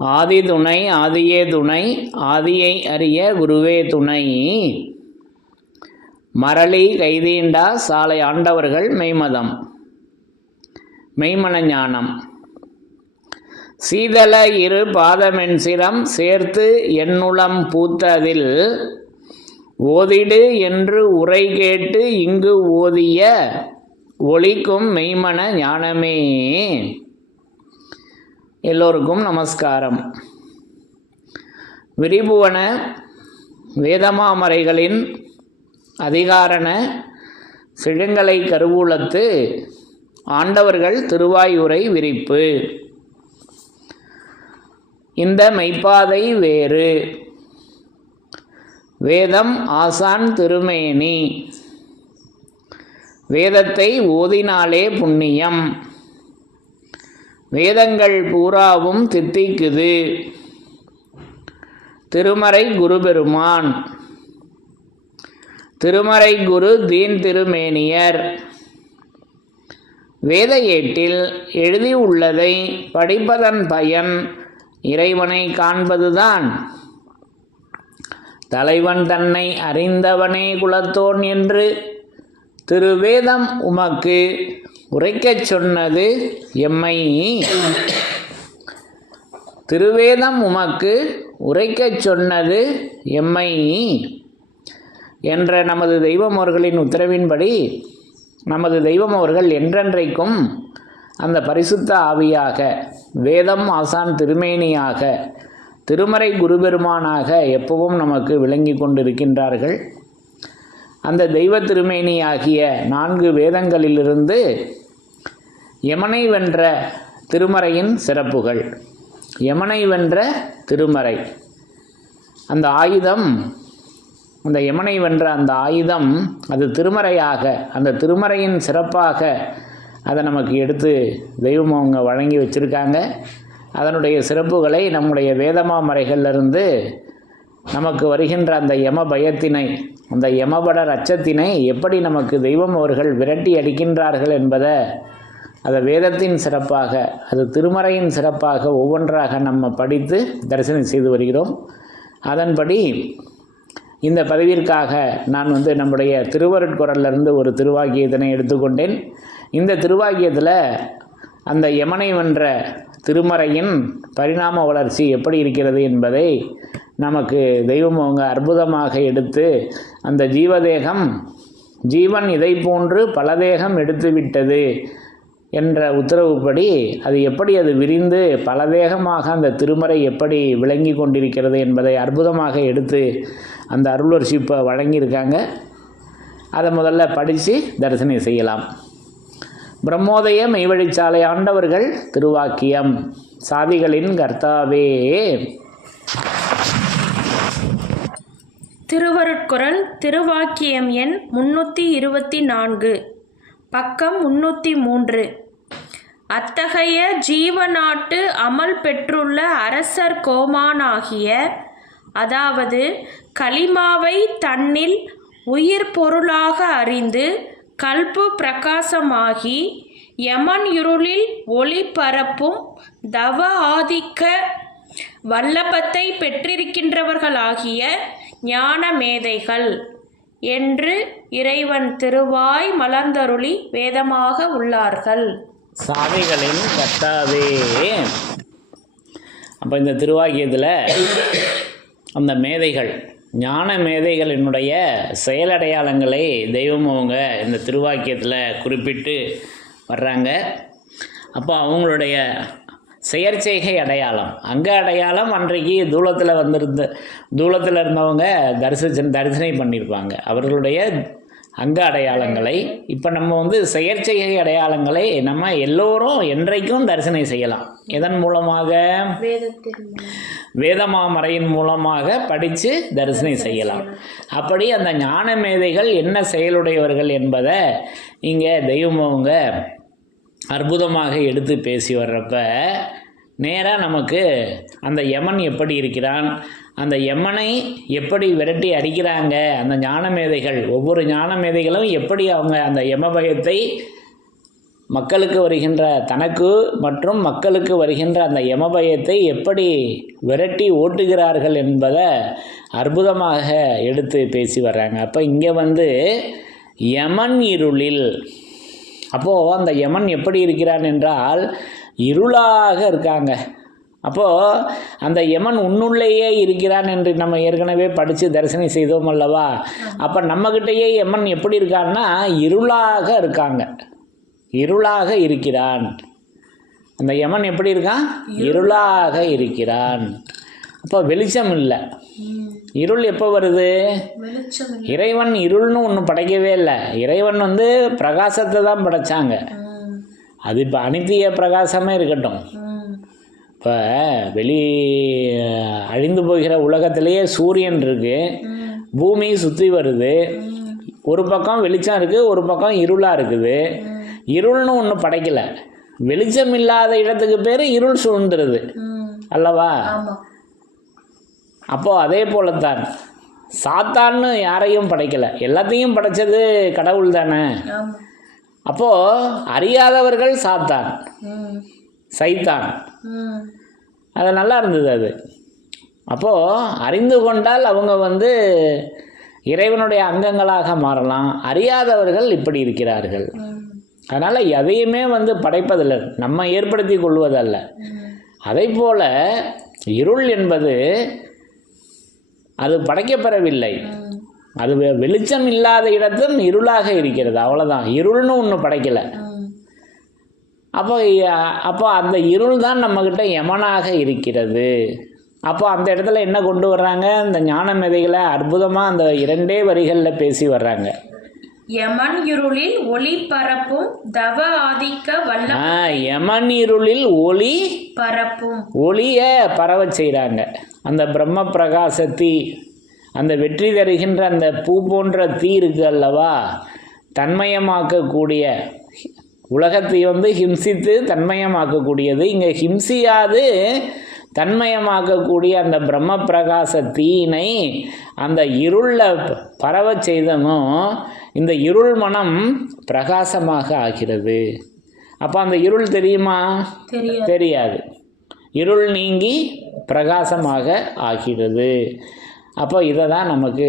ஆதி துணை ஆதியே துணை, ஆதியை அறிய குருவே துணை. மரளி கைதீண்டா சாலை ஆண்டவர்கள் மெய்மதம் மெய்மன ஞானம். சீதள இரு பாதமென்சிரம் சேர்த்து என்னுளம் பூத்ததில் ஓதிடு என்று உரை கேட்டு இங்கு ஓதிய ஒளிக்கும் மெய்மன ஞானமே. எல்லோருக்கும் நமஸ்காரம். விரிபுவன வேதமாமரைகளின் அதிகாரண சிழுங்கலை கருவூலத்து ஆண்டவர்கள் திருவாயுரை விரிப்பு. இந்த மெய்ப்பாதை வேறு. வேதம் ஆசான் திருமேனி. வேதத்தை ஓதினாலே புண்ணியம். வேதங்கள் பூராவும் தித்திக்குது. திருமறை குரு பெருமான். திருமறை குரு தீன் திருமேனியர். வேத ஏட்டில் எழுதியுள்ளதை படிப்பதன் பயன் இறைவனை காண்பதுதான். தலைவன் தன்னை அறிந்தவனே குலத்தோன் என்று திருவேதம் உமக்கு உரைக்கச் சொன்னது எம்மை. திருவேதம் உமக்கு உரைக்கச் சொன்னது எம்மை என்ற நமது தெய்வம் அவர்களின் உத்தரவின்படி நமது தெய்வம் அவர்கள் என்றென்றைக்கும் அந்த பரிசுத்த ஆவியாக, வேதம் ஆசான் திருமேனியாக, திருமறை குருபெருமானாக எப்பவும் நமக்கு விளங்கி கொண்டிருக்கின்றார்கள். அந்த தெய்வ திருமேனியாகிய 4 வேதங்களிலிருந்து யமனை வென்ற திருமறையின் சிறப்புகள். யமனை வென்ற திருமறை, அந்த ஆயுதம், அந்த யமனை வென்ற அந்த ஆயுதம், அது திருமறையாக, அந்த திருமறையின் சிறப்பாக அதை நமக்கு எடுத்து தெய்வம் அவங்க வழங்கி வச்சுருக்காங்க. அதனுடைய சிறப்புகளை நம்முடைய வேதமாமறைகளிலிருந்து நமக்கு வருகின்ற அந்த யம பயத்தினை, அந்த யமபட அச்சத்தினை எப்படி நமக்கு தெய்வம் அவர்கள் விரட்டி அடிக்கின்றார்கள் என்பதை அதை வேதத்தின் சிறப்பாக, அது திருமறையின் சிறப்பாக ஒவ்வொன்றாக நம்ம படித்து தரிசனம் செய்து வருகிறோம். அதன்படி இந்த பதிவிற்காக நான் நம்முடைய திருவருட்குரலிருந்து ஒரு திருவாக்கியத்தினை எடுத்துக்கொண்டேன். இந்த திருவாக்கியத்தில் அந்த யமனை வென்ற திருமறையின் பரிணாம வளர்ச்சி எப்படி இருக்கிறது என்பதை நமக்கு தெய்வம் அவங்க அற்புதமாக எடுத்து, அந்த ஜீவதேகம், ஜீவன் இதை போன்று பல தேகம் எடுத்து விட்டது என்ற உத்தரவுப்படி அது எப்படி அது விரிந்து பல தேகமாக அந்த திருமறை எப்படி விளங்கி கொண்டிருக்கிறது என்பதை அற்புதமாக எடுத்து அந்த அருள்வர்ஷிப்பை வழங்கியிருக்காங்க. அதை முதல்ல படித்து தரிசனம் செய்யலாம். பிரம்மோதய மெய்வழிச்சாலை ஆண்டவர்கள் திருவாக்கியம். சாதிகளின் கர்த்தாவே. திருவருட்குரல் திருவாக்கியம் எண் 324, பக்கம் 303. அத்தகைய ஜீவநாட்டு அமல் பெற்றுள்ள அரசர் கோமானாகிய, அதாவது கலிமாவை தன்னில் உயிர் பொருளாக அறிந்து கல்பு பிரகாசமாகி யமன் இருளில் ஒளி பரப்பும் தவ ஆதிக்க வல்லபத்தை பெற்றிருக்கின்றவர்களாகிய ஞான மேதைகள் என்று இறைவன் திருவாய் மலர்ந்தருளி வேதமாக உள்ளார்கள். சாமிகளின் கர்த்தாவே. அப்போ இந்த திருவாக்கியத்தில் அந்த மேதைகள், ஞான மேதைகளினுடைய செயலடையாளங்களை தெய்வம் அவங்க இந்த திருவாக்கியத்தில் குறிப்பிட்டு வர்றாங்க. அப்போ அவங்களுடைய செயற்செய்கை அடையாளம், அங்க அடையாளம் அன்றைக்கு தூளத்தில் இருந்தவங்க தரிசனை பண்ணியிருப்பாங்க. அவர்களுடைய அங்க அடையாளங்களை இப்போ நம்ம செயற்செய்கை அடையாளங்களை நம்ம எல்லோரும் என்றைக்கும் தரிசனை செய்யலாம். எதன் மூலமாக? வேதமாமறையின் மூலமாக படித்து தரிசனை செய்யலாம். அப்படி அந்த ஞான மேதைகள் என்ன செயலுடையவர்கள் என்பதை இங்கே தெய்வம் அவங்க அற்புதமாக எடுத்து பேசி வர்றப்ப நேராக நமக்கு அந்த யமன் எப்படி இருக்கிறான், அந்த யமனை எப்படி விரட்டி அடிக்கிறாங்க அந்த ஞான மேதைகள், ஒவ்வொரு ஞான மேதைகளும் எப்படி அவங்க அந்த யம பயத்தை மக்களுக்கு வருகின்ற தனக்கு மற்றும் மக்களுக்கு வருகின்ற அந்த யமபயத்தை எப்படி விரட்டி ஓட்டுகிறார்கள் என்பதை அற்புதமாக எடுத்து பேசி வர்றாங்க. அப்போ இங்கே வந்து யமன் இருளில், அப்போது அந்த யமன் எப்படி இருக்கிறான் என்றால் இருளாக இருக்காங்க. அப்போது அந்த யமன் உன்னுள்ளேயே இருக்கிறான் என்று நம்ம ஏற்கனவே படித்து தரிசனம் செய்தோம் அல்லவா? அப்போ நம்மக்கிட்டேயே யமன் எப்படி இருக்கான்னா இருளாக இருக்காங்க, இருளாக இருக்கிறான். அந்த யமன் எப்படி இருக்கான்? இருளாக இருக்கிறான். அப்போ வெளிச்சம் இல்லை. இருள் எப்போ வருது? இறைவன் இருள்னு ஒன்று படைக்கவே இல்லை. இறைவன் வந்து பிரகாசத்தை தான் படைச்சாங்க. அது இப்போ அனித்திய பிரகாசமே இருக்கட்டும். இப்போ அழிந்து போகிற உலகத்திலேயே சூரியன் இருக்குது, பூமி சுற்றி வருது. ஒரு பக்கம் வெளிச்சம் இருக்குது, ஒரு பக்கம் இருளாக இருக்குது. இருள்னு ஒன்று படைக்கலை. வெளிச்சம் இல்லாத இடத்துக்கு பேர் இருள் சூழ்ந்துருது அல்லவா? அப்போது அதே போலத்தான் சாத்தான்னு யாரையும் படைக்கலை, எல்லாத்தையும் படைச்சது கடவுள் தானே. அப்போது அறியாதவர்கள் சாத்தான், சைத்தான். அது நல்லா இருந்தது. அது அப்போது அறிந்து கொண்டால் அவங்க வந்து இறைவனுடைய அங்கங்களாக மாறலாம். அறியாதவர்கள் இப்படி இருக்கிறார்கள். அதனால் எதையுமே வந்து படைப்பதில்லை, நம்ம ஏற்படுத்தி கொள்வதல்ல. அதை போல் இருள் என்பது அது படைக்கப்பெறவில்லை. அது வெளிச்சம் இல்லாத இடத்தும் இருளாக இருக்கிறது, அவ்வளோதான். இருள்னு ஒன்று படைக்கலை. அப்போ அந்த இருள் தான் நம்மக்கிட்ட யமனாக இருக்கிறது. அப்போ அந்த இடத்துல என்ன கொண்டு வர்றாங்க? இந்த ஞான மேதைகளை அற்புதமாக அந்த 2 வரிகளில் பேசி வர்றாங்க. யமன் இருளில் ஒளி பரப்பும் தவ ஆதிக்க வல்ல. யமன் இருளில் ஒளி பரப்பும், ஒளியை பரவ செய்கிறாங்க. அந்த பிரம்ம பிரகாச தீ, அந்த வெற்றி தருகின்ற அந்த பூ போன்ற தீ இருக்கு அல்லவா, தன்மயமாக்கக்கூடிய, உலகத்தை வந்து ஹிம்சித்து தன்மயமாக்கக்கூடியது. இங்கே ஹிம்சியாது தன்மயமாக்கக்கூடிய அந்த பிரம்ம பிரகாச தீயினை அந்த இருளில் பரவ செய்தனும் இந்த இருள் மனம் பிரகாசமாக ஆகிறது. அப்போ அந்த இருள் தெரியுமா? தெரியாது. இருள் நீங்கி பிரகாசமாக ஆகிறது. அப்போ இதை தான் நமக்கு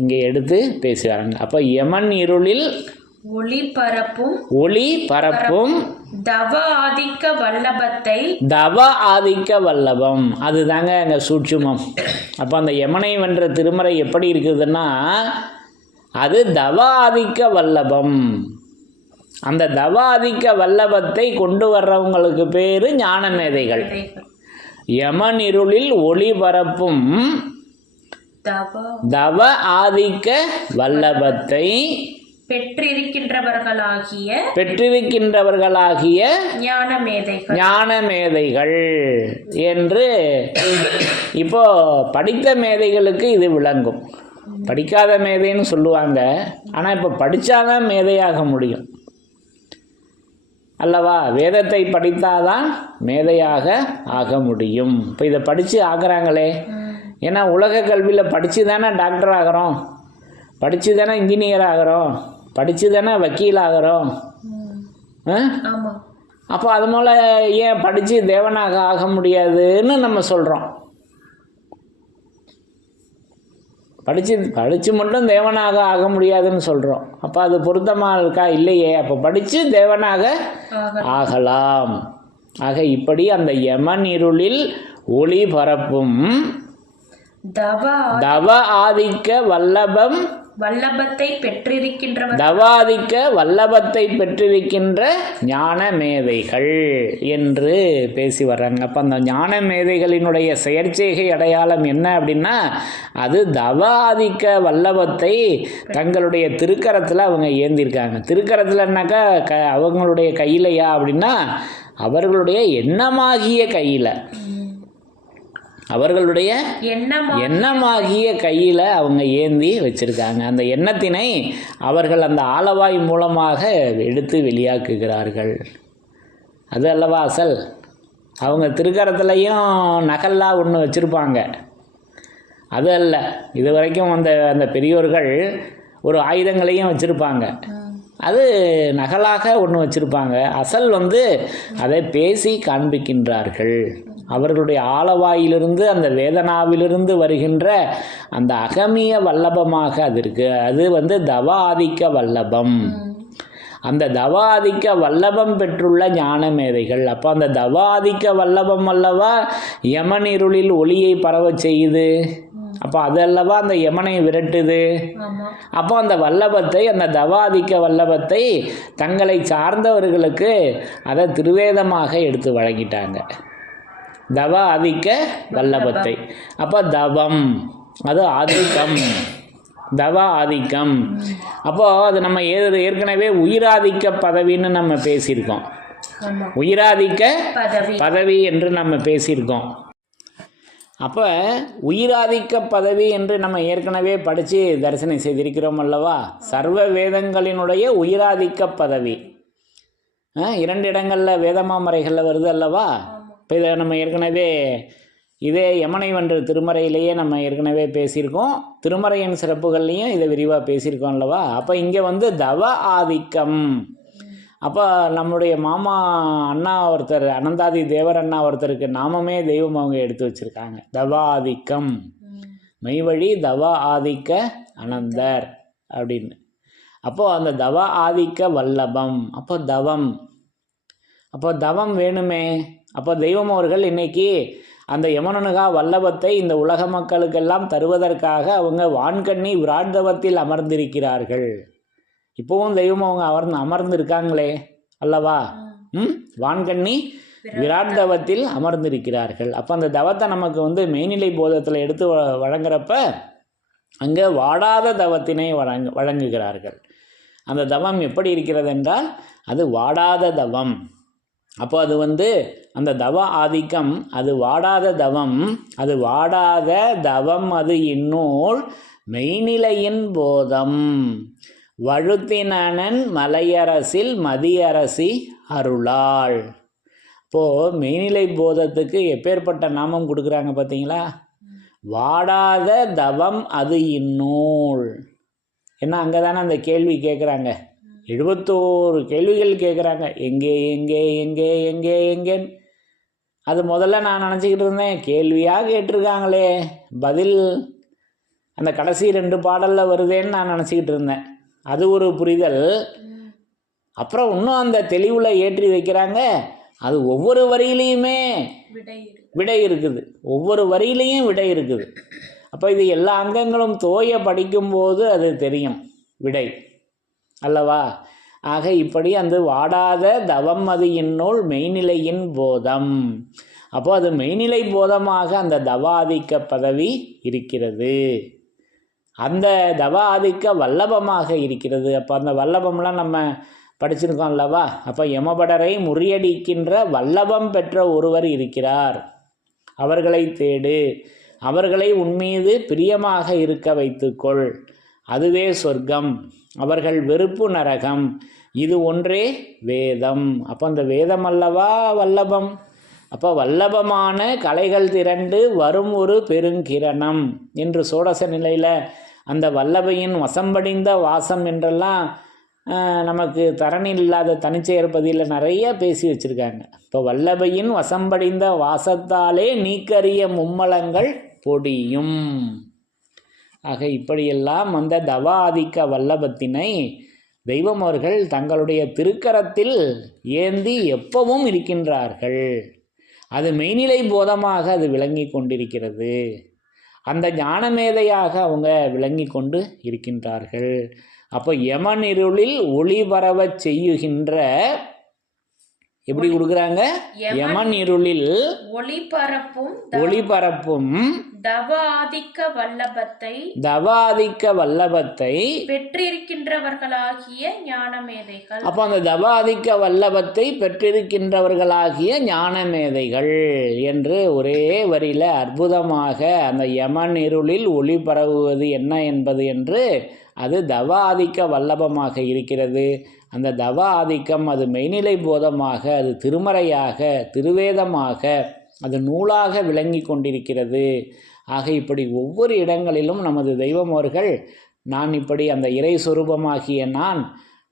இங்கே எடுத்து பேசுகிறாங்க. அப்போ யமன் இருளில் ஒளி பரப்பும், ஒளி பரப்பும் தவ ஆதிக்க வல்லபத்தை, தவ ஆதிக்க வல்லபம், அதுதாங்க அங்கே சூட்சுமம். அப்போ அந்த யமனை வென்ற திருமறை எப்படி இருக்குதுன்னா அது தவ ஆதிக்க வல்லபம். அந்த தவ ஆதிக்க வல்லபத்தை கொண்டு வர்றவங்களுக்கு பேர் ஞான மேதைகள். யமன் இருளில் ஒளி பரப்பும் தவ ஆதிக்க வல்லபத்தை பெற்றிருக்கின்றவர்களாகிய ஞான மேதைகள் என்று இப்போ படித்த மேதைகளுக்கு இது விளங்கும். படிக்காத மேதைன்னு சொல்லுவாங்க, ஆனால் இப்போ படித்தாதான் மேதையாக முடியும் அல்லவா? வேதத்தை படித்தாதான் மேதையாக ஆக முடியும். இப்போ இதை படித்து ஆகிறாங்களே, ஏன்னா உலக கல்வியில் படித்து தானே டாக்டர் ஆகிறோம், படித்து தானே இன்ஜினியர் ஆகிறோம், படித்து தானே வக்கீல் ஆகிறோம். அப்போ அது போல் ஏன் படித்து தேவனாக ஆக முடியாதுன்னு நம்ம சொல்கிறோம். படித்து மட்டும் தேவனாக ஆக முடியாதுன்னு சொல்கிறோம். அப்போ அது பொருத்தமாக இருக்கா? இல்லையே. அப்போ படித்து தேவனாக ஆகலாம். ஆக இப்படி அந்த யமன் இருளில் ஒளி பரப்பும் தவ ஆதிக்க வல்லபம் வல்லபத்தை தவாதிக்க வல்லபத்தை பெற்றிருக்கின்ற ஞான மேதைகள் என்று பேசி வர்றாங்க. அப்போ அந்த ஞான மேதைகளினுடைய செயற்செய்கை அடையாளம் என்ன அப்படின்னா அது தவாதிக்க வல்லபத்தை தங்களுடைய திருக்கரத்தில் அவங்க ஏந்திருக்காங்க. திருக்கரத்தில்னாக்கா அவங்களுடைய கையிலையா அப்படின்னா அவர்களுடைய எண்ணமாகிய கையில், அவர்களுடைய எண்ணமாகிய கையில் அவங்க ஏந்தி வச்சிருக்காங்க. அந்த எண்ணத்தினை அவர்கள் அந்த ஆலவாய் மூலமாக எடுத்து வெளியாக்குகிறார்கள். அது அல்லவா அசல். அவங்க திருக்கரத்துலையும் நகல்லாம் ஒன்று வச்சுருப்பாங்க, அது அல்ல. இது வரைக்கும் அந்த பெரியோர்கள் ஒரு ஆயுதங்களையும் வச்சுருப்பாங்க. அது நகலாக ஒன்று வச்சுருப்பாங்க. அசல் வந்து அதை பேசி காண்பிக்கின்றார்கள். அவர்களுடைய ஆலவாயிலிருந்து அந்த வேதனாவிலிருந்து வருகின்ற அந்த அகமிய வல்லபமாக அது இருக்குது. அது வந்து தவ ஆதிக்க வல்லபம். அந்த தவ ஆதிக்க வல்லபம் பெற்றுள்ள ஞான மேதைகள். அப்போ அந்த தவ ஆதிக்க வல்லபம் அல்லவா யமன் இருளில் ஒளியை பரவ செய்யுது. அப்போ அது அல்லவா அந்த யமனை விரட்டுது. அப்போ அந்த வல்லபத்தை, அந்த தவாதிக்க வல்லபத்தை தங்களை சார்ந்தவர்களுக்கு அதை திருவேதமாக எடுத்து வழங்கிட்டாங்க. தவ ஆதிக்க வல்லபத்தை. அப்போ தவம் அது ஆதிக்கம், தவ ஆதிக்கம். அப்போது அது நம்ம ஏற்கனவே உயிராதிக்க பதவின்னு நம்ம பேசியிருக்கோம். உயிராதிக்க பதவி என்று நம்ம பேசியிருக்கோம். அப்போ உயிராதிக்க பதவி என்று நம்ம ஏற்கனவே படித்து தரிசனம் செய்திருக்கிறோம் அல்லவா. சர்வ வேதங்களினுடைய உயிராதிக்க பதவி 2 இடங்களில் வேதமாமறைகளில் வருது அல்லவா. இப்போ இதை நம்ம ஏற்கனவே இதே யமனை வென்ற திருமறையிலேயே நம்ம ஏற்கனவே பேசியிருக்கோம். திருமறையின் சிறப்புகள்லையும் இதை விரிவாக பேசியிருக்கோம் அல்லவா. அப்போ இங்கே வந்து தவ ஆதிக்கம். அப்போ நம்முடைய மாமா அண்ணா ஒருத்தர், அனந்தாதி தேவர் அண்ணா ஒருத்தருக்கு நாமமே தெய்வம் அவங்க எடுத்து வச்சுருக்காங்க. தவ ஆதிக்கம், மெய்வழி தவ ஆதிக்க அனந்தர் அப்படின்னு. அப்போது அந்த தவ ஆதிக்க வல்லபம். அப்போ தவம், அப்போ தவம் வேணுமே. அப்போ தெய்வம் அவர்கள் இன்னைக்கு அந்த யமனனுகா வல்லபத்தை இந்த உலக மக்களுக்கெல்லாம் தருவதற்காக அவங்க வான்கண்ணி விராட்தவத்தில் அமர்ந்திருக்கிறார்கள். இப்போவும் தெய்வம் அவங்க அமர்ந்திருக்காங்களே அல்லவா. வான்கண்ணி விராட்தவத்தில் அமர்ந்திருக்கிறார்கள். அப்போ அந்த தவத்தை நமக்கு வந்து மெய்நிலை போதத்தில் எடுத்து வழங்குறப்ப அங்கே வாடாத தவத்தினை வழங்குகிறார்கள். அந்த தவம் எப்படி இருக்கிறது என்றால் அது வாடாத தவம். அப்போ அது வந்து அந்த தவ ஆதிக்கம், அது வாடாத தவம். அது வாடாத தவம் அது இந்நூல் மெய்நிலையின் போதம் வழுத்தினன் மலையரசில் மதியரசி அருளாள். இப்போது மெய்நிலை போதத்துக்கு எப்பேற்பட்ட நாமம் கொடுக்குறாங்க பார்த்தீங்களா. வாடாத தவம் அது இந்நூல். ஏன்னா அங்கே தானே அந்த கேள்வி கேட்குறாங்க. 71 கேள்விகள் கேட்குறாங்க. எங்கே எங்கே எங்கே எங்கே எங்கேன்னு. அது முதல்ல நான் நினச்சிக்கிட்டு இருந்தேன், கேள்வியாக கேட்டிருக்காங்களே, பதில் அந்த கடைசி 2 பாடலில் வருதேன்னு நான் நினச்சிக்கிட்டு இருந்தேன். அது ஒரு புரிதல். அப்புறம் இன்னும் அந்த தெளிவில் ஏற்றி வைக்கிறாங்க. அது ஒவ்வொரு வரியிலையுமே விடை இருக்குது. ஒவ்வொரு வரியிலையும் விடை இருக்குது. அப்போ இது எல்லா அங்கங்களும் தோய படிக்கும்போது அது தெரியும் விடை அல்லவா. ஆக இப்படி அந்த வாடாத தவம் அது இந்நூல் மெய்நிலையின் போதம். அப்போ அது மெய்நிலை போதமாக அந்த தவாதிக்க பதவி இருக்கிறது. அந்த தவ ஆதிக்க வல்லபமாக இருக்கிறது. அப்போ அந்த வல்லபம்லாம் நம்ம படிச்சிருக்கோம் அல்லவா. அப்போ யமபடரை முறியடிக்கின்ற வல்லபம் பெற்ற ஒருவர் இருக்கிறார். அவர்களை தேடு, அவர்களை உன்மீது பிரியமாக இருக்க வைத்துக்கொள், அதுவே சொர்க்கம், அவர்கள் வெறுப்பு நரகம், இது ஒன்றே வேதம். அப்போ அந்த வேதம் அல்லவா வல்லபம். அப்போ வல்லபமான கலைகள் திரண்டு வரும் ஒரு பெருங்கிரணம் என்று சோடச நிலையில் அந்த வல்லபையின் வசம்படிந்த வாசம் என்றெல்லாம் நமக்கு தரணில் இல்லாத தனிச்செயற் பதியில் நிறைய பேசி வச்சுருக்காங்க. இப்போ வல்லபையின் வசம்படிந்த வாசத்தாலே நீக்கரிய மும்மலங்கள் பொடியும். ஆக இப்படியெல்லாம் அந்த தவ ஆதிக்க வல்லபத்தினை தெய்வம் அவர்கள் தங்களுடைய திருக்கரத்தில் ஏந்தி எப்பவும் இருக்கின்றார்கள். அது மெய்நிலை போதமாக அது விளங்கி கொண்டிருக்கிறது. அந்த ஞானமேதையாக அவங்க விளங்கி கொண்டு இருக்கின்றார்கள். அப்போ யமன் இருளில் ஒளி பரவச் செய்யுகின்ற, எப்படி கொடுக்குறாங்க, யமன் இருளில் ஒளிபரப்பும் தவ ஆதிக்க வல்லபத்தை பெற்றிருக்கின்றவர்களாகிய ஞானமேதைகள். அப்போ அந்த தவ ஆதிக்க வல்லபத்தை பெற்றிருக்கின்றவர்களாகிய ஞானமேதைகள் என்று ஒரே வரியில் அற்புதமாக அந்த யமன் இருளில் ஒளி பரவுவது என்ன என்பது என்று அது தவ ஆதிக்க வல்லபமாக இருக்கிறது. அந்த தவ ஆதிக்கம் அது மெய்நிலை போதமாக, அது திருமறையாக, திருவேதமாக, அது நூலாக விளங்கி கொண்டிருக்கிறது. ஆக இப்படி ஒவ்வொரு இடங்களிலும் நமது தெய்வம் அவர்கள் நான் இப்படி அந்த இறை சொரூபமாகிய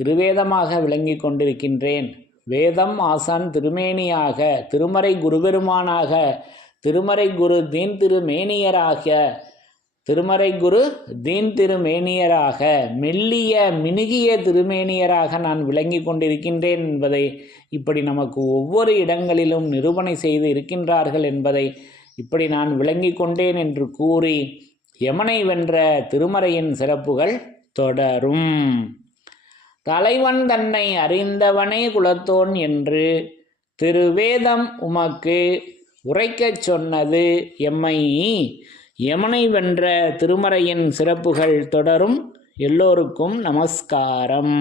திருவேதமாக விளங்கி கொண்டிருக்கின்றேன். வேதம் ஆசான் திருமேனியாக, திருமறை குருபெருமானாக, திருமறை குரு தீன் திருமேனியராக, திருமறை குரு தீன் திருமேனியராக, மெல்லிய மினுகிய திருமேனியராக நான் விளங்கி கொண்டிருக்கின்றேன் என்பதை இப்படி நமக்கு ஒவ்வொரு இடங்களிலும் நிரூபணை செய்து இருக்கின்றார்கள் என்பதை இப்படி நான் விளங்கி கொண்டேன் என்று கூறி யமனை வென்ற திருமறையின் சிறப்புகள் தொடரும். தலைவன் தன்னை அறிந்தவனே குலத்தோன் என்று திருவேதம் உமக்கு உரைக்கச் சொன்னது எம்மை. யமனை வென்ற திருமறையின் சிறப்புகள் தொடரும். எல்லோருக்கும் நமஸ்காரம்.